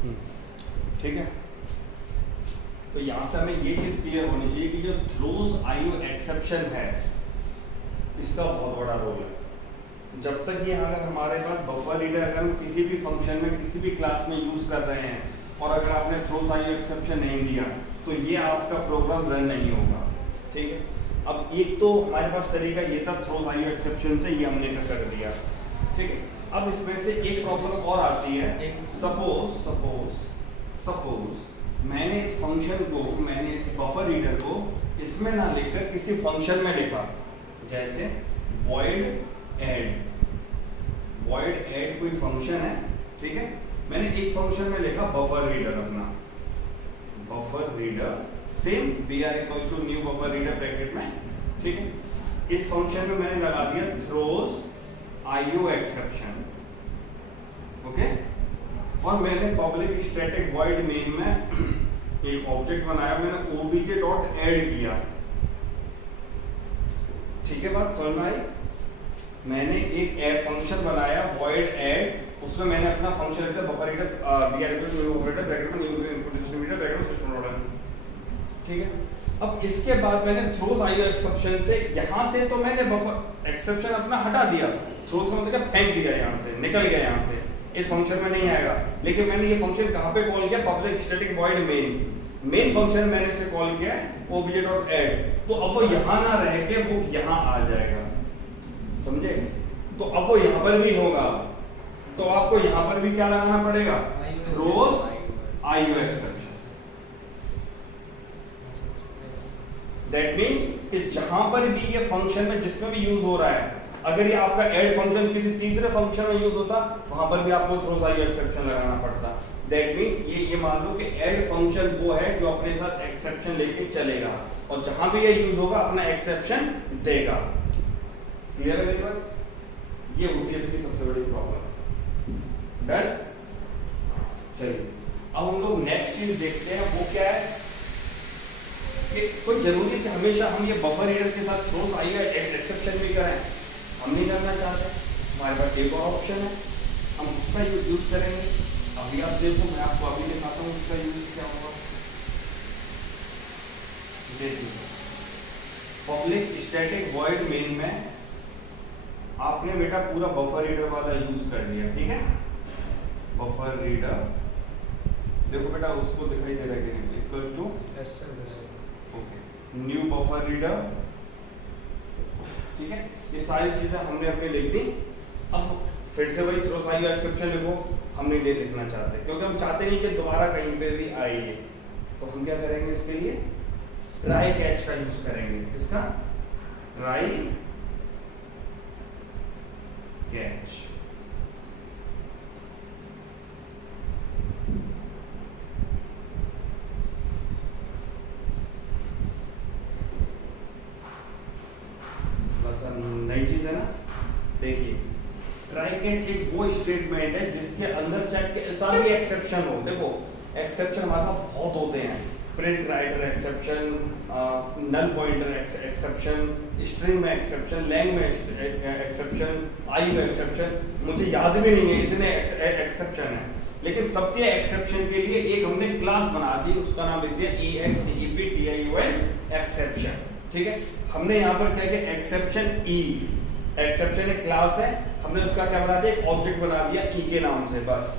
ठीक है, तो यहाँ से हमें ये चीज़ क्लियर होनी चाहिए कि जो थ्रोज आईओ एक्सेप्शन है इसका बहुत बड़ा रोल है। जब तक ये अगर हमारे पास बफर रीडर अगर हम किसी भी फंक्शन में किसी भी क्लास में यूज़ कर रहे हैं और अगर आपने थ्रोज आईओ एक्सेप्शन नहीं दिया तो ये आपका प्रोग्राम रन नहीं होगा। ठीक है, अब एक तो हमारे पास तरीका ये था थ्रोज आईओ एक्सेप्शन से, ये हमने कर दिया। ठीक है, अब इसमें से एक प्रॉब्लम और आती है। सपोज मैंने इस फंक्शन को, मैंने इस बफर रीडर को इसमें ना लिखकर किसी फंक्शन में लिखा, जैसे void add कोई फंक्शन है। ठीक है, मैंने इस फंक्शन में लिखा बफर रीडर, अपना buffer reader same br equals to new buffer reader bracket में। ठीक है, इस फंक्शन में मैंने लगा दिया थ्रोज आईओ एक्सेप्शन। ओके, और मैंने पब्लिक स्टैटिक वॉइड मेन में एक ऑब्जेक्ट बनाया, मैंने obj.add किया। ठीक है, बात समझ में आई? मैंने एक फंक्शन बनाया void add, उसमें मैंने अपना फंक्शन लिखा buffer reader br equal to new buffer reader bracket में न्यू इनपुट डिस्ट्रीब्यूटर ब्रैकेट में सिस्टम मॉडल। ठीक है, अब इसके बाद मैंने थ्रोज आईओ एक्सेप्शन से यहाँ से तो मैंने बफर एक्सेप्शन अपना हटा दिया, थ्रोज का मतलब फेंक दिया, यहाँ से निकल गया, यहाँ से इस फंक्शन में नहीं आएगा। लेकिन मैंने ये फंक्शन कहाँ पे कॉल किया? Public static void main function मैंने इसे कॉल किया obj.add, तो अब वो यहाँ ना रह के वो यहाँ आ जाएगा। समझे? तो अब वो यहाँ पर भी होगा, तो आपको यहाँ पर भी क्या लगाना पड़ेगा? Throws IO exception. That means कि जहां पर भी ये फंक्शन में जिसमें भी यूज हो रहा है, अगर ये आपका ऐड फंक्शन किसी तीसरे फंक्शन में यूज होता, वहां पर भी आपको थ्रोज आईओ एक्सेप्शन लगाना पड़ता। दैट मीन्स ये मान लो कि ऐड फंक्शन वो है जो अपने साथ एक्सेप्शन लेके चलेगा, और जहां भी ये यूज होगा अपना एक्सेप्शन देगा। क्लियर है मेरी बात? ये होती है इसकी सबसे बड़ी प्रॉब्लम। डन? चलिए, अब हम लोग नेक्स्ट चीज देखते हैं, वो क्या है कि कोई जरूरी है कि हमेशा हम ये बफर रीडर के साथ थ्रोज आईओ एक्सेप्शन भी करें? हम नहीं करना चाहते। हमारे पास एक और ऑप्शन है, हम उसका यूज करेंगे। अभी आप देखो, मैं आपको अभी दिखाता हूँ उसका यूज क्या होगा। देखिए, पब्लिक स्टैटिक वॉइड मेन में आपने बेटा पूरा बफर रीडर वाला यूज कर लिया। ठीक है, बफर रीडर देखो बेटा, उसको दिखाई दे रहा है कि नहीं? Equals to okay new buffer reader. ठीक है, ये सारी चीजें हमने अपने लिख दी। अब फिर से वही थ्रोज आईओ एक्सेप्शन लिखो, हम नहीं लिखना चाहते क्योंकि हम चाहते नहीं कि दोबारा कहीं पे भी आए ये। तो हम क्या करेंगे इसके लिए? ट्राई कैच का यूज करेंगे। किसका? Try catch. नई चीज है ना? देखिए, ट्राई कैच एक वो स्टेटमेंट है जिसके अंदर चाहे कैसा भी एक्सेप्शन हो। देखो, एक्सेप्शन हमारे पास बहुत होते हैं, print writer exception, null pointer exception, string में एक्सेप्शन, लैंग में एक्सेप्शन, आईओ एक्सेप्शन, मुझे याद भी नहीं है इतने एक्सेप्शन है। लेकिन सबके एक्सेप्शन के लिए एक हमने क्लास बना दी, उसका नाम लिख दिया EXCEPTION एक्सेप्शन। ठीक है, हमने यहाँ पर क्या किया? एक्सेप्शन ई, एक्सेप्शन एक क्लास है, हमने उसका क्या बना दिया? एक ऑब्जेक्ट बना दिया ई के नाम से, बस।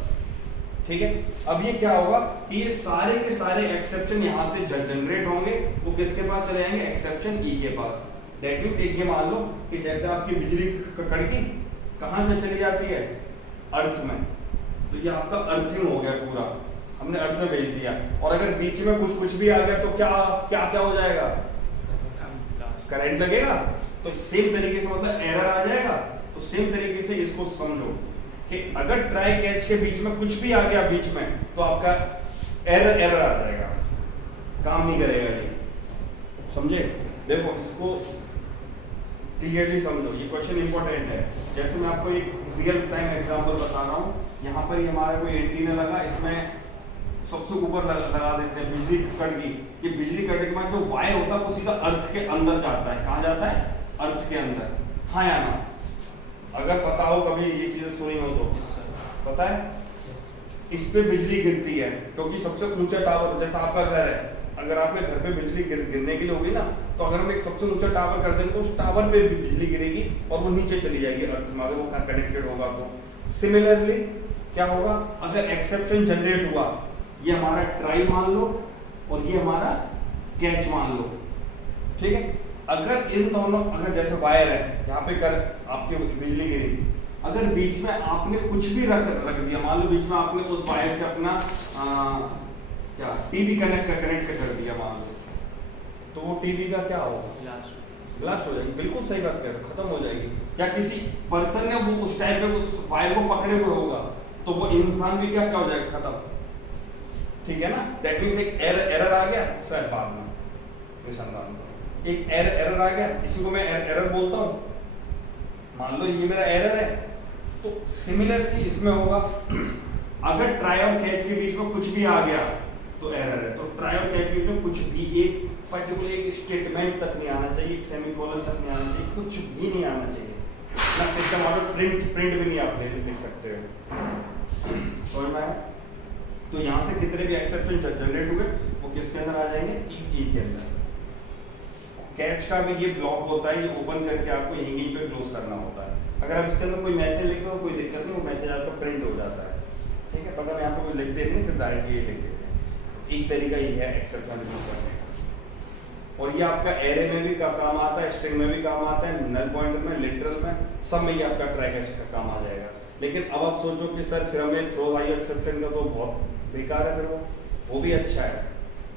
ठीक है, अब ये क्या होगा कि ये सारे के सारे एक्सेप्शन यहाँ से जनरेट होंगे, वो किसके पास चले जाएंगे? एक्सेप्शन ई के पास। दैट मीन्स एक ये मान लो कि जैसे आपकी बिजली कड़की कहाँ से चली जाती है? अर्थ में, तो ये आपका अर्थिंग हो गया पूरा, हमने अर्थ में भेज दिया। और अगर बीच में कुछ भी आ गया तो क्या क्या क्या हो जाएगा? करंट लगेगा। तो सेम तरीके से मतलब एरर आ जाएगा। तो सेम तरीके से इसको समझो कि अगर ट्राई कैच के बीच में कुछ भी आ गया बीच में, तो आपका एरर आ जाएगा, काम नहीं करेगा ये। समझे? देखो, इसको क्लियरली समझो, ये क्वेश्चन इंपॉर्टेंट है। जैसे मैं आपको एक रियल टाइम एग्जांपल बता रहा हूँ। यहाँ पर ये हमारा कोई एंटीना लगा, इसमें सबसे ऊपर लगा देते हैं बिजली कड़की। ये बिजली कड़की के बाद जो वायर होता है वो सीधा अर्थ के अंदर जाता है। कहाँ जाता है? अर्थ के अंदर। हाँ या ना? अगर पता हो, कभी ये चीजें सुनी हो तो पता है? इस पे बिजली गिरती है, क्योंकि सबसे ऊंचा टावर, जैसा आपका घर है, अगर आपके घर पे बिजली गिरने के लिए होगी ना, तो अगर हम एक सबसे ऊंचा टावर कर देंगे तो उस टावर पे भी बिजली गिरेगी और वो नीचे चली जाएगी अर्थ में, अगर वो कनेक्टेड होगा तो। सिमिलरली क्या होगा, अगर एक्सेप्शन जनरेट हुआ, ये हमारा ट्राई मान लो और ये हमारा कैच मान लो, ठीक है। अगर इन दोनों, अगर जैसे वायर है, यहाँ पे कर आपकी बिजली गिरी, अगर बीच में आपने कुछ भी रख दिया, मान लो बीच में आपने उस वायर से अपना क्या टीवी कनेक्ट कर दिया मान लो, तो वो टीवी का क्या होगा, ब्लास्ट हो जाएगी। बिल्कुल सही बात कह रहे हो, खत्म हो जाएगी। या किसी पर्सन ने वो उस टाइम पे उस वायर को पकड़े हुए होगा, तो वो इंसान भी क्या हो जाएगा, खत्म, ठीक है ना। दैट मींस एक एरर आ गया सर, बाद में निशान एक एरर आ गया, इसी को मैं एरर बोलता हूँ, मान लो ये मेरा एरर है। तो सिमिलरली इसमें होगा, अगर ट्राई और कैच के बीच में कुछ भी आ गया तो एरर है। तो ट्राई और कैच के बीच में कुछ भी, एक पर्टिकुलर एक स्टेटमेंट तक नहीं आना चाहिए, एक सेमीकोलन तक नहीं आना चाहिए, कुछ भी नहीं आना चाहिए ना। सिस्टम ऑर्डर प्रिंट भी नहीं आप लिख सकते हो, समझ में आया। तो यहाँ से कितने भी एक्सेप्शन जनरेट हुए वो किसके अंदर आ जाएंगे, ई के अंदर। कैच का भी ये ब्लॉक होता है, ये ओपन करके आपको यहीं पे क्लोज करना होता है। अगर आप इसके अंदर कोई मैसेज लिखते हो कोई दिक्कत नहीं, वो मैसेज आपका प्रिंट हो जाता है, ठीक है। पर हम यहाँ पर कोई लिख देते नहीं, सिर्फ डायरेक्ट ये लिख देते हैं। तो एक तरीका ये है एक्सेप्शन रिमूव करने का। और ये आपका एरे में भी काम आता है, स्ट्रिंग में भी काम आता है, नल पॉइंटर में, लिटरल में, सब में ये आपका ट्राई कैच का काम आ जाएगा। लेकिन अब आप सोचो कि सर फिर हमें थ्रो वाली एक्सेप्शन का तो बहुत बेकार है, फिर वो भी अच्छा है।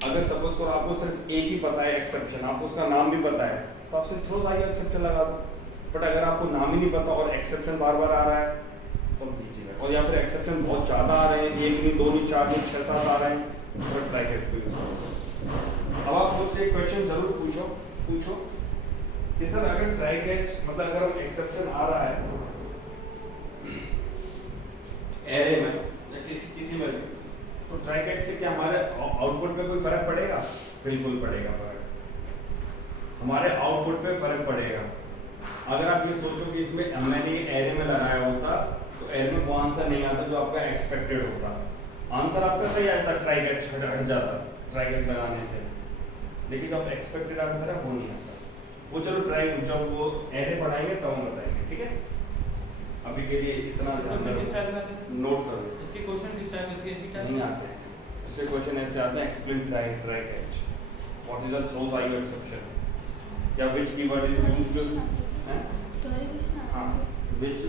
अगर सपोज करो आपको सिर्फ एक ही पता है एक्सेप्शन, आपको उसका नाम भी पता है, तो आप सिर्फ थ्रो वाली एक्सेप्शन लगा दो। बट अगर आपको नाम ही नहीं पता और एक्सेप्शन बार बार आ रहा है तो इजी है। और या फिर एक्सेप्शन बहुत ज़्यादा आ रहे हैं, एक नहीं, दो नहीं, चार नहीं, 6-7 आ रहे हैं, तो ट्राई कैच को यूज करो। अब आप मुझसे एक क्वेश्चन जरूर पूछो कि सर अगर ट्राई कैच, मतलब अगर हम एक्सेप्शन आ रहा है एरे में या किसी में भी, तो ट्राई कैच से क्या हमारे आउटपुट पे कोई फर्क पड़ेगा? बिल्कुल पड़ेगा फर्क, हमारे आउटपुट पे फर्क पड़ेगा। अगर आप ये सोचो कि इसमें मैंने ये एरे में लगाया होता तो एरे में वो आंसर नहीं आता जो आपका एक्सपेक्टेड होता, आंसर आपका सही आता, ट्राई कैच हट जाता ट्राई कैच लगाने से। लेकिन जो एक्सपेक्टेड आंसर है वो नहीं आता। वो चलो ट्राई, जब वो एरे पढ़ाएंगे तब हम बताएंगे, ठीक है। अभी के लिए इतना ध्यान नोट करो। इसके क्वेश्चन किस टाइप इसके इसी टाइप नहीं आते हैं, इससे क्वेश्चन ऐसे आते हैं, explain try catch, what is the throws IO exception, या व्हिच कीवर्ड इज यूज्ड, हां which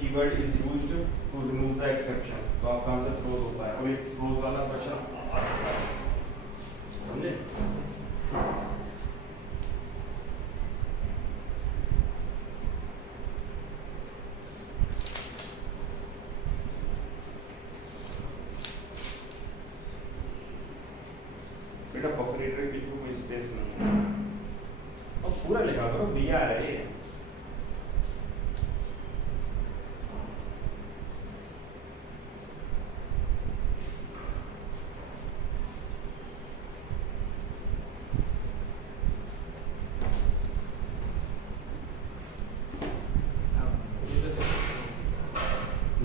keyword is used to remove the exception. तो आपका आंसर थ्रोज होता है। और ये थ्रोज वाला क्वेश्चन आ चुका है, समझे। बेटा बफरेटर के लिए कोई स्पेस नहीं है, और पूरा लिखा करो, बी आर है ये।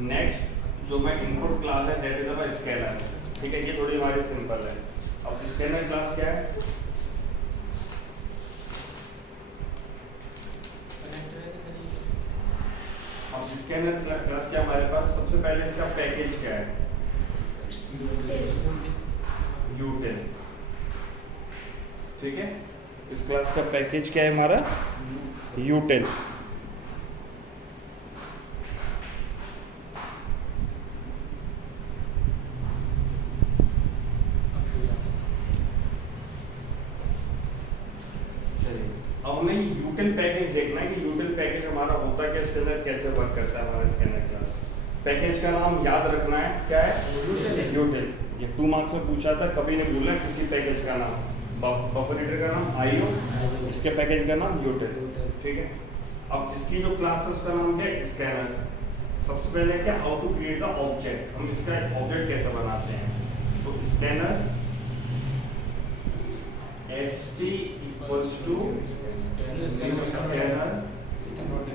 नेक्स्ट जो मैं इनपुट क्लास है दैट इज अवर स्कैनर, ठीक है। ये थोड़ी हमारी सिंपल है। अब स्कैनर क्लास क्या है? अब स्कैनर क्लास क्या हमारे पास, सबसे पहले इसका पैकेज क्या है, यूटिल, ठीक है। इस क्लास का पैकेज क्या है हमारा, यूटिल। अब हमें यूटिल पैकेज देखना है कि यूटिल पैकेज हमारा होता क्या, इसके अंदर कैसे वर्क करता है हमारा स्कैनर क्लास। पैकेज का नाम याद रखना है, क्या है, यूटिल। ये 2 मार्क्स में पूछा था, कभी नहीं भूलना किसी पैकेज का नाम। बफरेटर का नाम आईओ, इसके पैकेज का नाम यूटिल, ठीक है। अब इसकी जो क्लास है उसका नाम क्या है, स्कैनर। सबसे पहले क्या, how to create the object, हम इसका ऑब्जेक्ट कैसे बनाते हैं। तो scanner st equals to scanner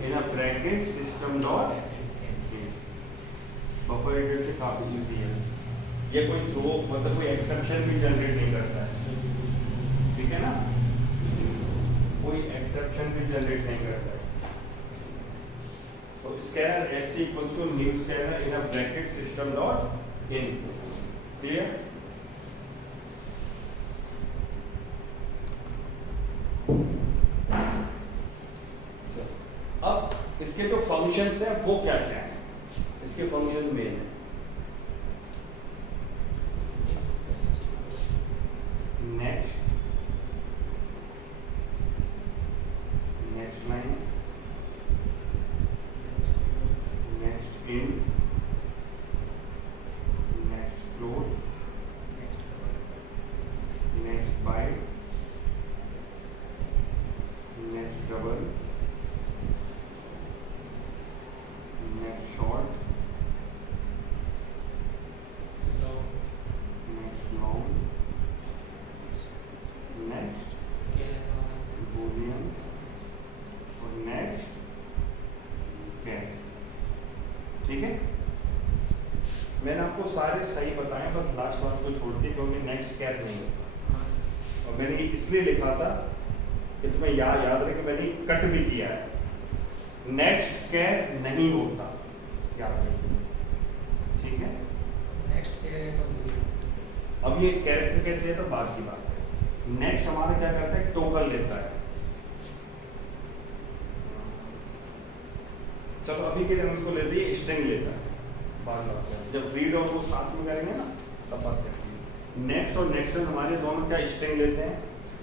in a bracket system dot बफरेटर से काफी इजी है। ये कोई थ्रो मतलब कोई एक्सेप्शन भी जनरेट नहीं करता है, ठीक है ना, कोई एक्सेप्शन भी जनरेट नहीं करता है। तो scanner S C equals to new scanner in a bracket system dot in, clear. अब इसके जो फंक्शंस हैं वो क्या क्या हैं, इसके फंक्शन मेन है next, next line, next in, next float, next byte, next double, next short, next long, next boolean और नेक्स्ट कैर, ठीक है। मैंने आपको सारे सही बताए बस लास्ट बात को छोड़ के, क्योंकि नेक्स्ट कैर नहीं होता, और मैंने इसलिए लिखा था कि तुम्हें याद रहे कि मैंने कट भी किया है, नेक्स्ट कैर नहीं होता, याद रखिए, ठीक है। नेक्स्ट कैरेक्टर, अब ये कैरेक्टर कैसे है तो बात की बात है। नेक्स्ट हमारा क्या करता है, टोकन लेता है। चलो अभी के लिए हम इसको लेते हैं स्ट्रिंग लेता है, बाद में बात करेंगे। जब रीड और वो साथ में करेंगे ना तब बात करते हैं। नेक्स्ट और नेक्स्ट हमारे दोनों क्या स्ट्रिंग लेते हैं,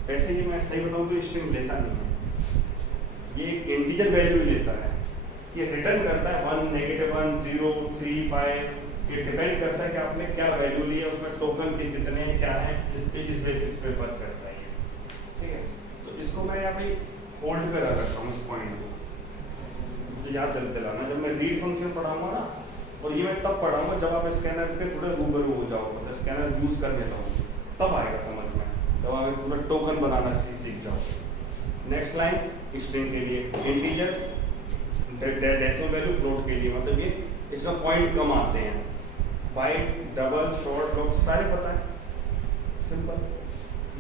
वैसे ही मैं सही बताऊं तो स्ट्रिंग लेता नहीं है, ये एक इंटीजर वैल्यू ही लेता है। ये रिटर्न करता है 1, -1, 0, 3, 5, ये डिपेंड करता है कि आपने क्या वैल्यू ली है, उसमें टोकन के कितने हैं क्या है, इस बेसिस पे वर्क करता है ये, ठीक है। तो इसको मैं यहाँ पे होल्ड पे रख रखा हूँ इस पॉइंट को, मुझे याद दिलाना जब मैं रीड फंक्शन पढ़ाऊंगा ना, और ये मैं तब पढ़ाऊंगा जब आप स्कैनर पे थोड़े रूबरू हो जाओगे, मतलब स्कैनर यूज करने जाओगे तब आएगा समझ में, जब आप पूरा टोकन बनाना सीख जाओगे। नेक्स्ट लाइन स्ट्रिंग के लिए, इंटीजर डेसिमल वैल्यू फ्लोट के लिए, मतलब ये इसमें पॉइंट कम आते हैं, बाइट, डबल, शॉर्ट, लॉन्ग सारे पता है, सिंपल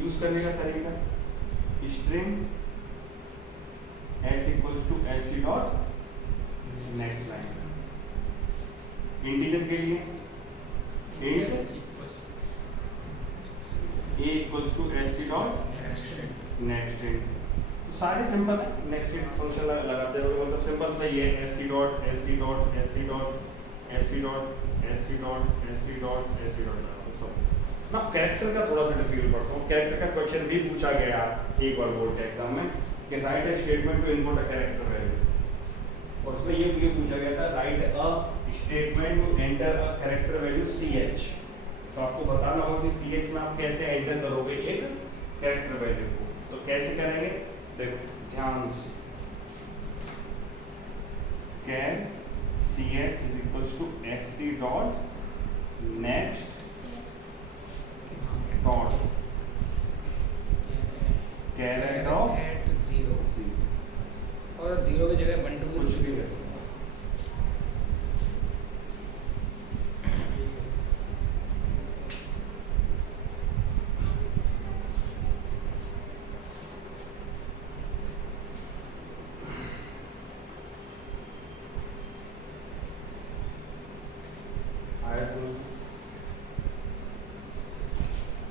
यूज करने का तरीका। String s equals to S C dot next line, integer के लिए int a equals to S C dot next int, तो सारे सिंपल है। नेक्स्ट इंट फंक्शन लगाते हैं मतलब सिंपल सा ये S C dot S C dot S C dot S C dot S C dot S C dot S C dot. ना character का थोड़ा सा डिफिकल्ट पढ़ता हूँ, कैरेक्टर का क्वेश्चन भी पूछा गया एक बार बोर्ड के एग्जाम में कि write a statement to input a character value, और उसमें ये पूछा गया था write a statement to enter a character value ch, तो आपको बताना होगा कि ch में आप कैसे एंटर करोगे एक कैरेक्टर वैल्यू को, तो कैसे करेंगे देखो ध्यान से, char ch is equals to sc dot next dot char at of 0 और 0 की जगह 1 2 कुछ भी है।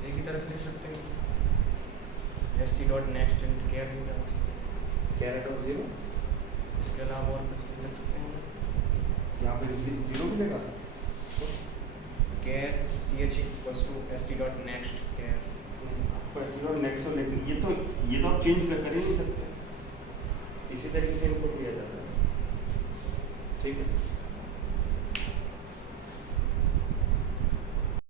एक ही तरह से लिख सकते हैं sc डॉट नेक्स्ट इंट कैर हो गया, कैरेट ऑफ 0, इसके अलावा और कुछ लिख सकते हैं यहाँ पे 0 की जगह char ch equals to sc dot next char, आपको एस डॉट नेक्स्ट तो लेकिन ये तो आप चेंज कर ही नहीं सकते, इसी तरीके से इनपुट लिया जाता है, ठीक है।